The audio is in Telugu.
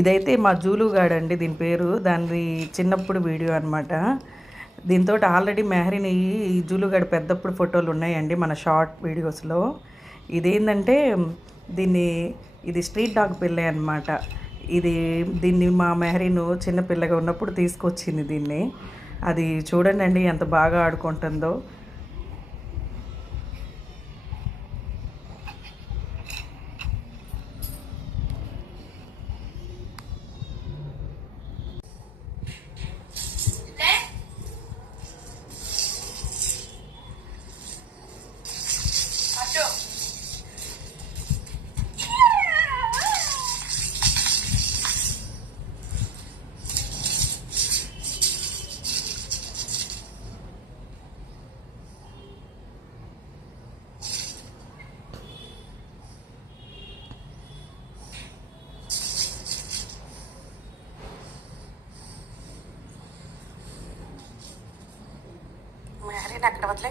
ఇదైతే మా జూలుగాడండి దీని పేరు. దానిది చిన్నప్పుడు వీడియో అనమాట. దీంతో ఆల్రెడీ మెహరీని ఈ జూలుగాడు పెద్దప్పుడు ఫోటోలు ఉన్నాయండి మన షార్ట్ వీడియోస్లో. ఇదేంటంటే దీన్ని ఇది స్ట్రీట్ డాగ్ పిల్లే అనమాట. దీన్ని మా మెహరీను చిన్నపిల్లగా ఉన్నప్పుడు తీసుకొచ్చింది దీన్ని. అది చూడండి ఎంత బాగా ఆడుకుంటుందో. మెహరీని అక్కడ వదిలే.